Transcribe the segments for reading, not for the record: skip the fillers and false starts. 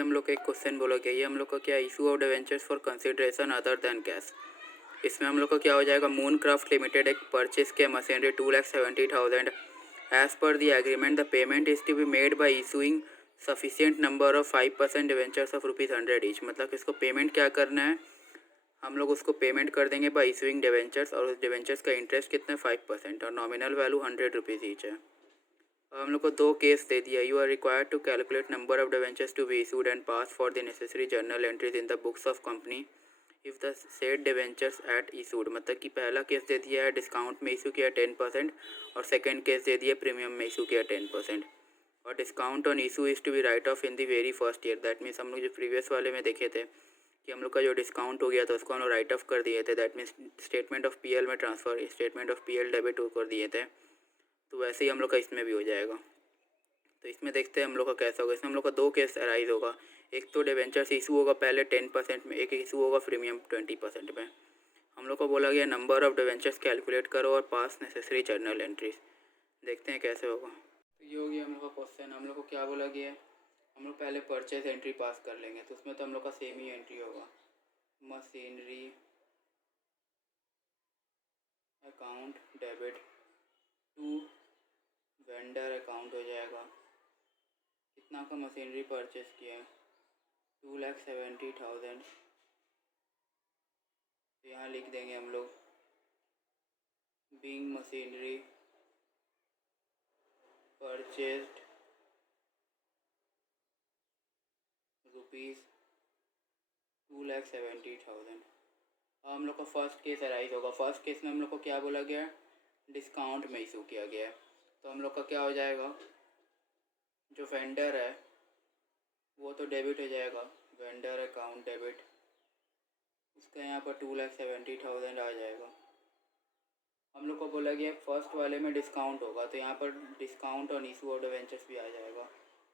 हम लोग का एक क्वेश्चन बोला गया, ये हम लोग का क्या issue of debentures for consideration other than cash. इसमें हम लोग का क्या हो जाएगा, मून क्राफ्ट लिमिटेड एक परचेज किया machinery 2,70,000। As per the agreement the payment is to be made by issuing sufficient number of 5% debentures of ₹100 each. मतलब इसको पेमेंट क्या करना है, हम लोग उसको पेमेंट कर देंगे बाय इशूइंग डिवेंचर्स, और उस डिवेंचर्स का इंटरेस्ट कितना है 5%, और नॉमिनल वैल्यू ₹100 ईच है। हम लोग को दो केस दे दिया, you are required to calculate number of debentures to be issued and pass for the necessary journal entries in the books of company if the said debentures at issued. मतलब कि पहला केस दे दिया है discount में issue किया 10%, और second case दे दिया प्रीमियम में इशू किया 10%। और discount on issue is to be write off in the very first year. That means हम लोग जो प्रीवियस वाले में देखे थे कि हम लोग का जो डिस्काउंट हो गया था उसको हम लोग राइट ऑफ कर दिए थे। That means statement of PL में transfer, statement of PL debit कर दिए थे। तो वैसे ही हम लोग का इसमें भी हो जाएगा। तो इसमें देखते हैं हम लोग का कैसा होगा। इसमें हम लोग का दो केस अराइज होगा, एक तो डिवेंचर्स इशू होगा पहले 10% में, एक इशू होगा प्रीमियम 20% में। हम लोग को बोला गया नंबर ऑफ डिवेंचर्स कैलकुलेट करो और पास नेसेसरी जर्नल एंट्रीज। देखते हैं कैसे होगा। तो ये हो गया हम लोग का क्वेश्चन। हम लोग को क्या बोला गया है, हम लोग पहले परचेज एंट्री पास कर लेंगे, तो उसमें तो हम लोग का सेम ही एंट्री होगा, machinery account debit to vendor account हो जाएगा। कितना का मशीनरी परचेज किया है, 2,70,000। तो यहाँ लिख देंगे हम लोग बीइंग मशीनरी परचेज्ड ₹2,70,000। अब हम लोग का फर्स्ट केस अराइज होगा। फर्स्ट केस में हम लोग को क्या बोला गया है, डिस्काउंट में इशू किया गया है। तो हम लोग का क्या हो जाएगा, जो वेंडर है वो तो डेबिट हो जाएगा, वेंडर अकाउंट डेबिट, उसका यहाँ पर 2,70,000 आ जाएगा। हम लोग को बोला गया फर्स्ट वाले में डिस्काउंट होगा, तो यहाँ पर डिस्काउंट और इशू ऑफ डिवेंचर्स भी आ जाएगा,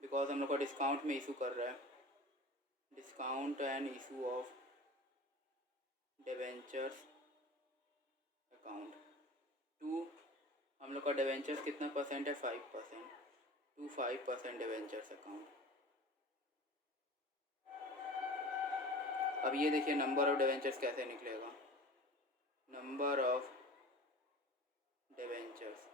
बिकॉज हम लोग का डिस्काउंट में इशू कर रहा है। Discount and issue of debentures account to, हम लोग का डिवेंचर्स कितना परसेंट है, 5%, टू 5% डिवेंचर्स अकाउंट। अब ये देखिए नंबर ऑफ डिवेंचर्स कैसे निकलेगा, नंबर ऑफ डिवेंचर्स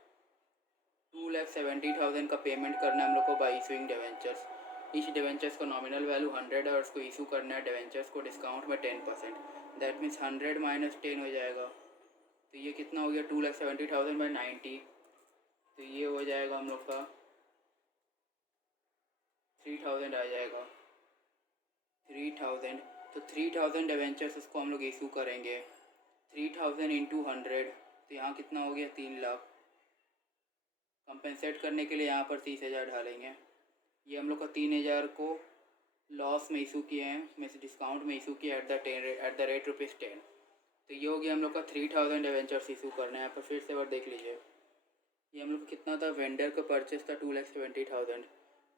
2,70,000 का पेमेंट करना है हम लोग को बाई इशूइंग डिवेंचर्स। इस डिवेंचर्स का नॉमिनल वैल्यू 100 है और उसको इशू करना है डिवेंचर्स को डिस्काउंट में 10%। दैट मीन्स 100 माइनस 10 हो जाएगा। तो ये कितना हो गया, 2,70,000 बाई 90। तो ये हो जाएगा हम लोग का 3,000 आ जाएगा, 3,000। तो 3,000 डिवेंचर्स उसको हम लोग इशू करेंगे, 3,000 इंटू 100, तो यहाँ कितना हो गया, 3 लाख। कंपेंसेट करने के लिए यहाँ पर 30,000 डालेंगे। ये हम लोग का 3,000 को लॉस में इशू किए हैं, मीन्स डिस्काउंट में इशू किया एट द रेट ₹10। तो ये हो गया हम लोग का 3,000 डिवेंचर्स इशू करना है। यहाँ पर फिर से बार देख लीजिए, ये हम लोग को कितना था, वेंडर का परचेस था 2,70,000,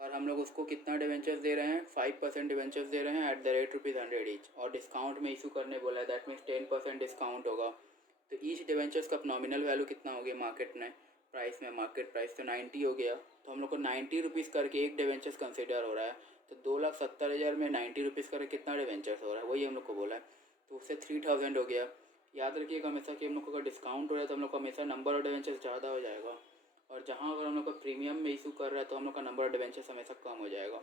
और हम लोग उसको कितना डिवेंचर्स दे रहे हैं, 5% डिवेंचर्स दे रहे हैं एट द रेट ₹100 ईच, और डिस्काउंट में इशू करने बोला है। दैट मीन्स 10% डिस्काउंट होगा। तो ईच डिवेंचर्स का नॉमिनल वैल्यू कितना हो गया मार्केट में, प्राइस में, मार्केट प्राइस तो 90 हो गया। तो हम लोग को 90 रुपीज़ करके एक डिवेंचर्स कंसिडर हो रहा है। तो 2,70,000 में 90 रुपीज़ करके कितना डिवेंचर्स हो रहा है, वही हम लोग को बोला है। तो उससे 3,000 हो गया। याद रखिएगा हमेशा कि हम लोग को अगर डिस्काउंट हो रहा है तो हम लोग को हमेशा नंबर ऑफ डिवेंचर्स ज़्यादा हो जाएगा, और जहाँ अगर हम लोग को प्रीमियम में इशू कर रहा है तो हम लोग का नंबर ऑफ डिवेंचर्स हमेशा कम हो जाएगा,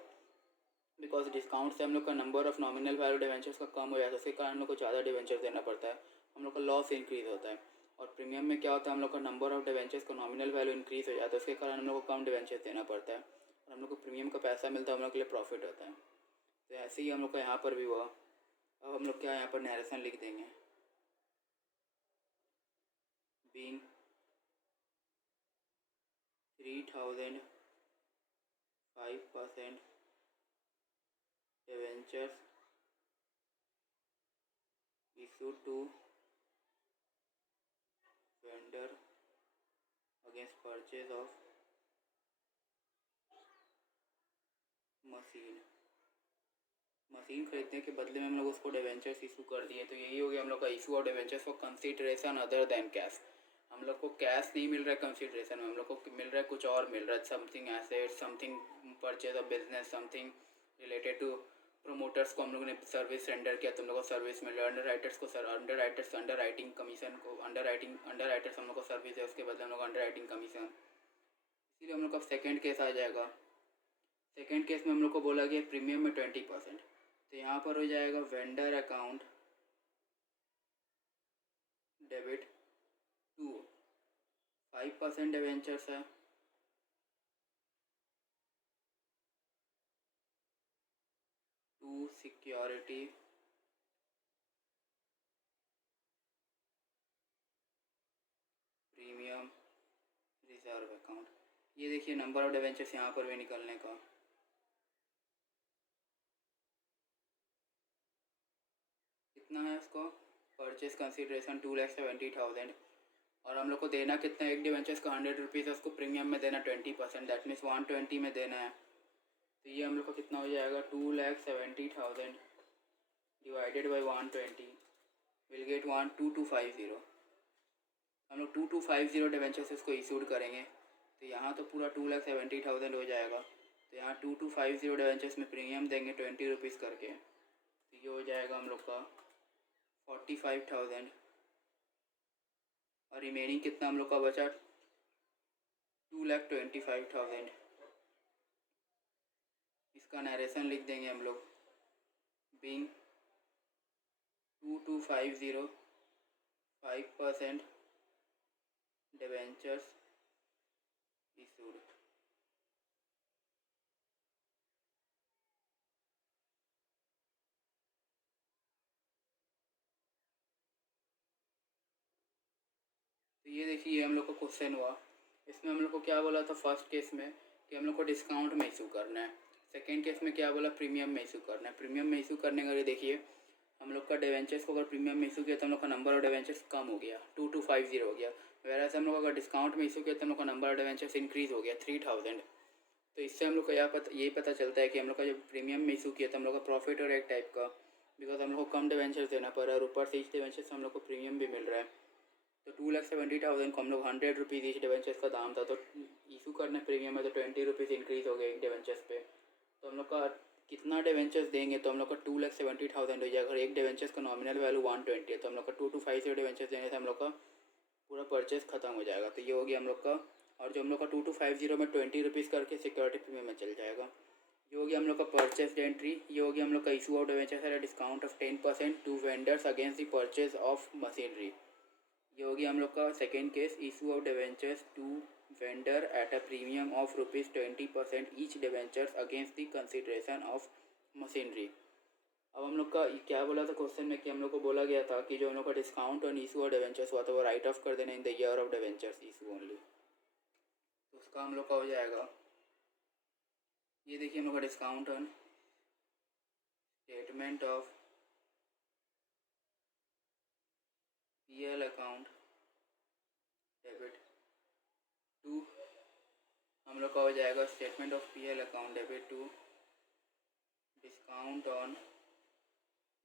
बिकॉज डिस्काउंट से हम लोग का number of nominal value debentures का कम हो जाता है। उसके कारण हम लोग को ज़्यादा डिवेंचर्स देना पड़ता है, हम लोग का लॉस इंक्रीज़ होता है। और प्रीमियम में क्या होता है, हम लोग का नंबर ऑफ डिवेंचर्स का नॉमिनल वैल्यू इंक्रीज़ हो जाता है, उसके कारण हम लोग को कम डिवेंचर्स देना पड़ता है, और हम लोग को प्रीमियम का पैसा मिलता है, हम लोग के लिए प्रॉफिट होता है। तो ऐसे ही हम लोग का यहाँ पर भी हुआ। अब हम लोग क्या यहाँ पर नरेशन लिख देंगे, being 3,000 5% debentures issued to vendor against purchase of machine खरीदने के बदले में हम लोग उसको डिवेंचर्स इशू कर दिए। तो यही हो गया हम लोग का इशू और debentures for consideration other than cash. हम लोग को कैश नहीं मिल रहा है कंसिडरेशन में, हम लोग को मिल रहा है कुछ और मिल रहा है, something asset, something purchase of business, something related to promoters को हम लोगों ने सर्विस रेंडर किया, तुम लोग को सर्विस मिल रहा है। अंडर राइटिंग कमीशन को अंडर राइटर्स हम लोग को सर्विस है, उसके बदले हम लोग अंडर राइटिंग कमीशन। इसीलिए हम लोग का सेकेंड केस आ जाएगा। सेकेंड केस में हम लोग को बोला गया प्रीमियम में 20%, तो यहाँ पर हो जाएगा vendor account debit to 5% debentures है, to security premium reserve account. ये देखिए नंबर ऑफ डिवेंचर्स यहाँ पर भी निकलने का। कितना है इसको, परचेज कंसिडरेशन 2,70,000, और हम लोग को देना कितना है, एक डिवेंचर्स का 100 रुपीज़ है, उसको प्रीमियम में देना 20%, दैट मीन्स 120 में देना है। तो ये हम लोग को कितना हो जाएगा, 2,70,000 डिवाइडेड बाई 120 विल गेट 12250। हम लोग 2250 डिवेंचर्स इसको इशूड करेंगे, तो यहाँ तो पूरा 2,70,000 हो जाएगा। तो यहाँ 2250 डिवेंचर्स में प्रीमियम देंगे 20 रुपीज़ करके, तो ये हो जाएगा हम लोग का 45,000, और रिमेनिंग कितना हम लोग का बचा, 2,25,000। इसका नरेशन लिख देंगे हम लोग, बीइंग 2250 5% डिवेंचर्स इशूड। तो ये देखिए हम लोग को क्वेश्चन हुआ, इसमें हम लोग को क्या बोला था फर्स्ट केस में कि हम लोग को डिस्काउंट में इशू करना है, सेकेंड केस में क्या बोला प्रीमियम में इशू करना है। प्रीमियम में इशू करने का देखिए हम लोग का डिवेंचर्स को अगर प्रीमियम में इशू किया तो हम लोग का नंबर ऑफ डिवेंचर्स कम हो गया, 2250 हो गया। वैसे हम लोग अगर डिस्काउंट में इशू किया तो हम लोग का नंबर ऑफ डिवेंचर्स इंक्रीज़ हो गया 3000। तो इससे हम लोग को यही पता चलता है कि हम लोग का जब प्रीमियम में इशू किया तो हम लोग का प्रॉफिट और एक टाइप का, बिकॉज हम लोग को कम डिवेंचर्स देना पड़ रहा है और ऊपर से ईच डिवेंचर्स हम लोग को प्रीमियम भी मिल रहा है। तो 2,70,000 को हम लोग 100 रुपीज़ ईच डिवेंचर्स का दाम था, तो इशू करने प्रीमियम में तो 20 रुपीज़ इंक्रीज़ हो गया एक डिवेंचर्स पे। तो हम लोग का कितना डिवेंचर्स देंगे, तो हम लोग का 2,70,000 हो जाएगा। अगर एक डिवेंचर्स का नॉमिनल वैल्यू 120 है तो हम लोग का 2250 डिवेंचर्स देने से हम लोग का पूरा परचेस खत्म हो जाएगा। तो ये हो गया हम लोग का, और जो हम लोग का 2250 में 20 रुपीज़ करके सिक्योरिटी प्रीमियम में चल जाएगा। ये हो गया हम लोग का परचेस एंट्री। ये हो गया हम लोग का issue of debentures at a discount of 10% to vendors against the purchase of machinery. ये हो गया हम लोग का second case, issue of debentures to vendor at a premium of ₹20% each debentures against the consideration of machinery. अब हम लोग का क्या बोला था क्वेश्चन में कि हम लोग को बोला गया था कि जो हम लोग का discount on issue of debentures हुआ था वो राइट ऑफ कर देना इन the year of debentures issue only. तो उसका हम लोग का हो जाएगा, ये देखिए हम लोग का discount on statement of PL account debit to, हम लोग का हो जाएगा statement of PL account debit to discount on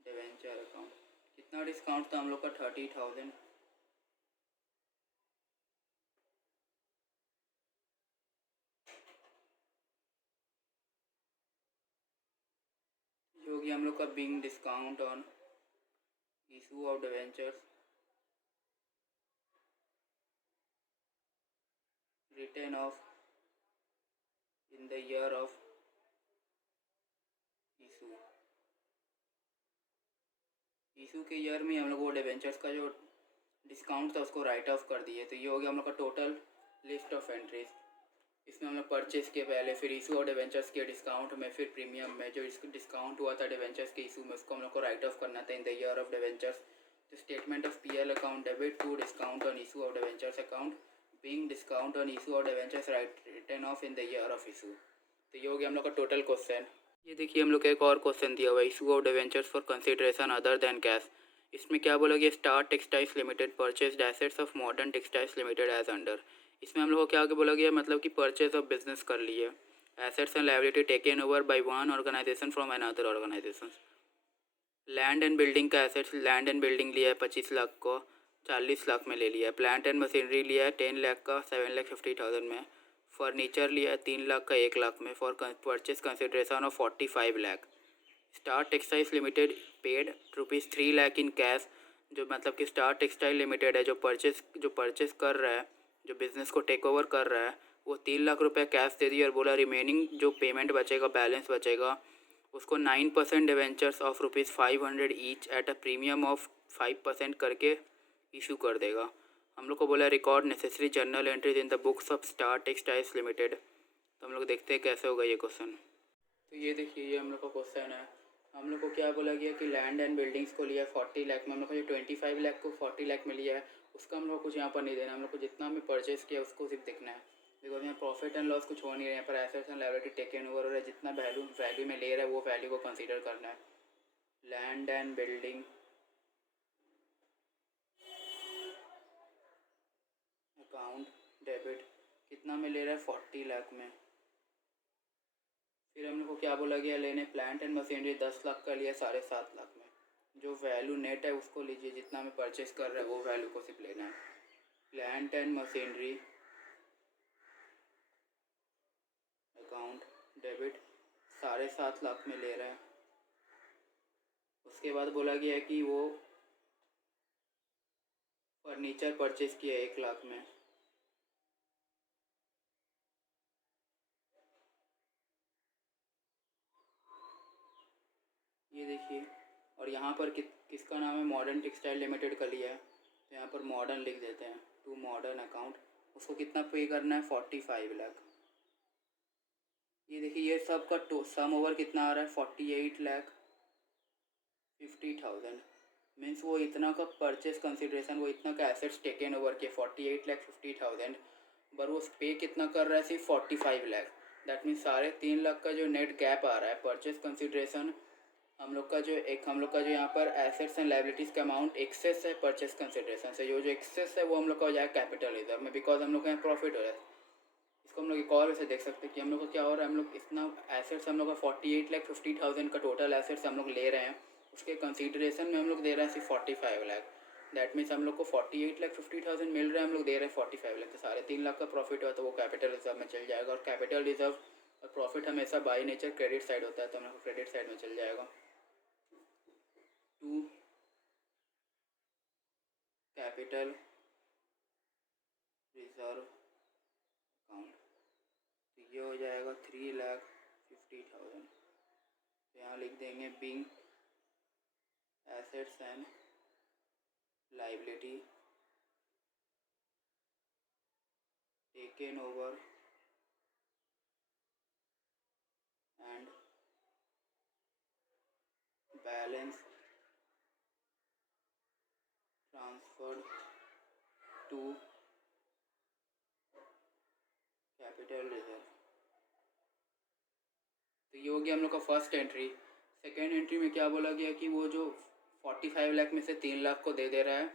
debenture account. कितना डिस्काउंट था हम लोग का, 30,000। जो कि हम लोग का being discount on issue of debentures written off in the year of issue के ईयर में हम लोग वो डिवेंचर्स का जो डिस्काउंट था उसको राइट ऑफ कर दिए। तो ये हो गया हम लोग का टोटल लिस्ट ऑफ एंट्रीज। इसमें हम लोग परचेज के पहले, फिर इशू और डिवेंचर्स के डिस्काउंट में, फिर प्रीमियम में जो डिस्काउंट हुआ था डिवेंचर्स के इशू में उसको हम लोग को राइट ऑफ करना था in the year of debentures. तो statement of PL account debit to discount on issue of debentures account being discount on issue of debentures write written off in the year of issue. तो ये हो गया हम लोग का total question. ये देखिए हम लोग का एक और क्वेश्चन दिया हुआ है, issue of debentures for consideration other than cash. इसमें क्या बोला गया, star textiles limited purchase assets of modern textiles limited as under. इसमें हम लोग को क्या आगे बोला गया, मतलब कि परचेज ऑफ बिजनेस कर लिए, assets and liability taken over by one organisation from another organisation. Land and building का एसेट्स, लैंड एंड बिल्डिंग लिया है 25 लाख को 40 लाख में ले लिया है। प्लांट एंड मशीनरी लिया है 10 लाख का 7,50,000 में। फर्नीचर लिया है 3 लाख का 1 लाख में for purchase consideration of 45 lakh. Star textiles limited paid ₹3 lakh in cash, जो मतलब कि स्टार टेक्सटाइल लिमिटेड है जो परचेस कर रहा है, जो बिज़नेस को टेक ओवर कर रहा है, वो 3 लाख रुपए कैश दे दिया और बोला रिमेनिंग जो पेमेंट बचेगा, बैलेंस बचेगा, उसको 9% debentures of ₹500 each eight a premium of 5% करके इशू कर देगा। हम लोग को बोला record necessary journal entries in the books of star textiles limited. तो हम लोग देखते हैं कैसे होगा ये क्वेश्चन। तो ये देखिए, ये हम लोग का क्वेश्चन है। हम लोग को क्या बोला गया कि लैंड एंड बिल्डिंग्स को लिया 40 लाख में, हम लोग को जो 25 लाख को 40 लाख में लिया है उसका हम लोग कुछ यहाँ पर नहीं देना, हम लोग को जितना हमें परचेस किया उसको सिर्फ देखना है। बिकॉज यहाँ प्रॉफिट एंड लॉस कुछ हो नहीं रहे, यहाँ पर assets and liability taken over हो रहा है, जितना वैल्यू में ले रहा है वो वैल्यू को कंसिडर करना है। Land and building account debit कितना में ले रहा है 40 लाख में। फिर हम लोग को क्या बोला गया लेने, प्लांट एंड मशीनरी 10 लाख का लिया 7.5 लाख में। जो वैल्यू नेट है उसको लीजिए, जितना हमें परचेस कर रहा है वो वैल्यू को सिर्फ लेना है। Plant and machinery account debit 7.5 lakh में ले रहा है। उसके बाद बोला गया है कि वो फर्नीचर परचेस किया 1 लाख में। ये देखिए, और यहाँ पर किसका नाम है, मॉडर्न टेक्सटाइल लिमिटेड का लिया है, तो यहाँ पर मॉडर्न लिख देते हैं, टू मॉडर्न अकाउंट। उसको कितना पे करना है 45 लाख। ये देखिए, ये सब का सम ओवर कितना आ रहा है 48,50,000। मीन्स वो इतना का परचेस कंसिडरेशन, वो इतना का एसेट्स टेकन ओवर किए 48,50,000, पर वो पे कितना कर रहा है सिर्फ 45 लाख। दैट मीन्स 3.5 लाख का जो नेट गैप आ रहा है परचेस कंसिडरेशन, हम लोग का जो यहाँ पर एसेट्स एंड लाइबिलिटीज़ का अमाउंट एक्सेस है परचेस कंसिडरेशन से, जो एक्सेस है वो हम लोग का हो जाएगा कैपिटल रिजर्व में, बिकॉज हम लोग का यहाँ प्रॉफिट हो रहा है। इसको हम लोग एक और वैसे देख सकते हैं कि हम लोग का क्या हो रहा है, हम लोग इतना एसेट्स हम लोग का 48,50,000 का टोटल एसेट्स हम लोग ले रहे हैं, उसके कंसिडरेशन में हम लोग दे रहे हैं सिर्फ 45 लाख। दैट मीन्स हम लोग को 48,50,000 मिल रहा है, हम लोग दे रहे हैं 45 लाख, तो 3.5 लाख का प्रॉफिट हुआ तो वो कैपिटल रिजर्व में चल जाएगा। और कैपिटल रिजर्व और प्रॉफिट हमेशा बाई नेचर क्रेडिट साइड होता है, तो हम लोग को क्रेडिट साइड में चल जाएगा। टू कैपिटल रिजर्व अकाउंट, तो ये हो जाएगा 3,50,000। तो यहाँ लिख देंगे being assets and liability taken over and balance transferred to capital reserve. तो ये हो गया हम लोग का फर्स्ट एंट्री। सेकेंड एंट्री में क्या बोला गया कि वो जो 45 लाख में से 3 लाख को दे रहा है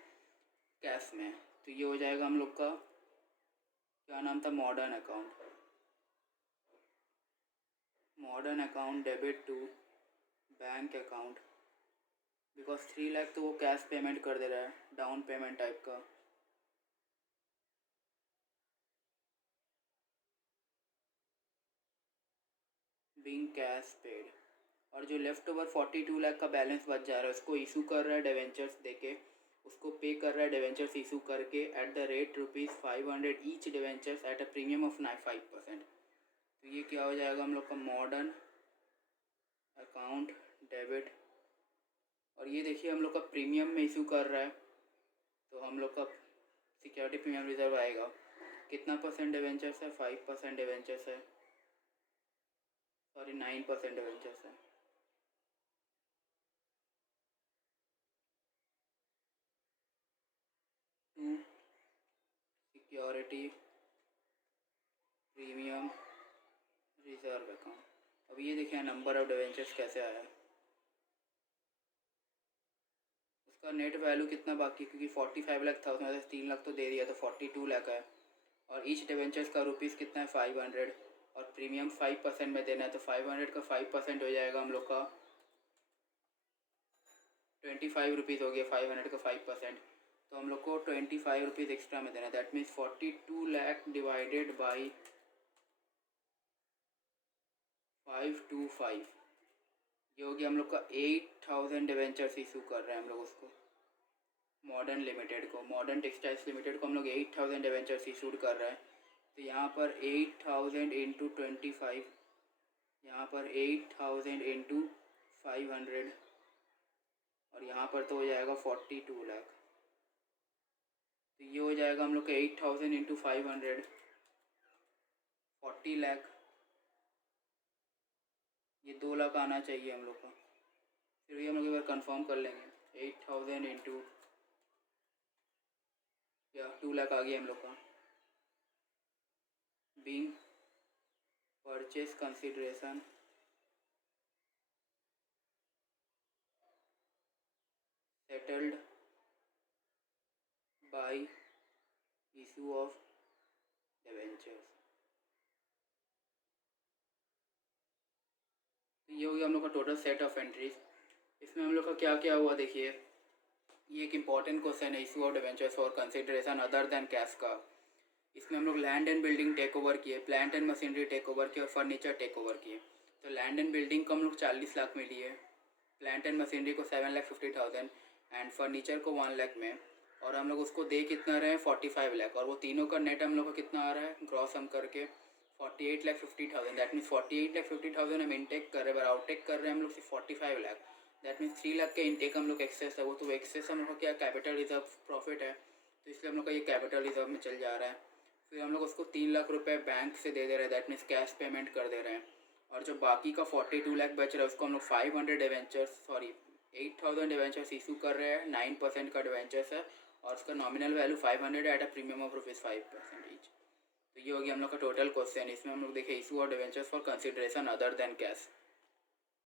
कैश में, तो ये हो जाएगा हम लोग का क्या नाम था, modern account debit to bank account, because 3 lakh तो वो कैश पेमेंट कर दे रहा है, डाउन पेमेंट टाइप का। बीइंग कैश पेड, और जो लेफ्ट ओवर 42 लाख का बैलेंस बच जा रहा है उसको इशू कर रहा है डिवेंचर्स देके, उसको पे कर रहा है डिवेंचर्स इशू करके at the rate ₹500 each debentures at a premium of 5%। तो ये क्या हो जाएगा हम लोग का मॉडर्न अकाउंट डेबिट। और ये देखिए हम लोग का प्रीमियम में इशू कर रहा है, तो हम लोग का सिक्योरिटी प्रीमियम रिजर्व आएगा। कितना परसेंट डिवेंचर्स है, 5% डिवेंचर्स है, सॉरी 9% डिवेंचर्स है। To security premium reserve account. अब ये देखिए नंबर ऑफ डिवेंचर्स कैसे आया है, उसका नेट वैल्यू कितना बाकी, क्योंकि 45 लाख था उसमें से 3 लाख तो दे दिया, तो 42 लाख है। और ईच डिवेंचर्स का रुपीज़ कितना है 500, और प्रीमियम 5% में देना है, तो 500 का 5% हो जाएगा हम लोग का 25 रुपीज़ हो गया। 500 का 5%, तो हम लोग को 25 रुपीज़ एक्स्ट्रा में देना है। That means 42 lakh divided by 525, ये हो गया हम लोग का 8000 डिवेंचर्स इशू कर रहे हैं हम लोग उसको, मॉडर्न लिमिटेड को, मॉडर्न टेक्सटाइल्स लिमिटेड को हम लोग 8000 डिवेंचर्स इशूड कर रहे हैं। तो यहाँ पर 8000 इंटू 25, यहाँ पर 8000 इंटू 500 और यहाँ पर तो हो जाएगा 42 लाख। तो ये हो जाएगा हम लोग का 8000 इंटू 500 40 लाख। ये 2 लाख आना चाहिए हम लोग का। फिर भी हम लोग एक बार कंफर्म कर लेंगे, 8000 इंटू या 2 लाख आ गया हम लोग का। Being purchase consideration settled bye issue of debentures. तो ये हो गया हम लोग का टोटल सेट ऑफ एंट्रीज। इसमें हम लोग का क्या क्या हुआ देखिए, ये एक इम्पॉर्टेंट क्वेश्चन है issue of debentures for consideration other than cash का। इसमें हम लोग land and building take over किए, plant and machinery take over किए और फर्नीचर टेक ओवर किए। तो लैंड एंड बिल्डिंग को हम लोग 40 लाख में लिए, प्लांट एंड मशीनरी को 7,50,000 एंड फर्नीचर को 1 लाख में, और हम लोग उसको दे कितना रहे हैं 45 लाख, और वो तीनों का नेट हम लोग का कितना आ रहा है ग्रॉस हम करके 48,50,000। दैट मीन्स 48,50,000 हम इनटेक कर रहे हैं, आउटटेक कर रहे हैं हम लोग सिर्फ 45 लाख। दैट मीन्स 3 लाख के इनटेक हम लोग एक्सेस है, वो तो एक्सेस हम लोग का क्या कैपिटल रिजर्व प्रॉफिट है, तो इसलिए हम लोग का ये कैपिटल रिजर्व में चल जा रहा है। फिर हम लोग उसको 3 लाख रुपए बैंक से दे रहे हैं, दैट मीन्स कैश पेमेंट कर दे रहे हैं। और जो बाकी का 42 लाख बच रहा है उसको हम लोग 500 डिवेंचर्स 8000 डिवेंचर्स इशू कर रहे हैं, 9% का डिवेंचर्स है और उसका nominal value 500 eight a premium of ₹5 each. तो ये हो गया हम लोग का टोटल क्वेश्चन। इसमें हम लोग देखें इशू और debentures for consideration other than cash.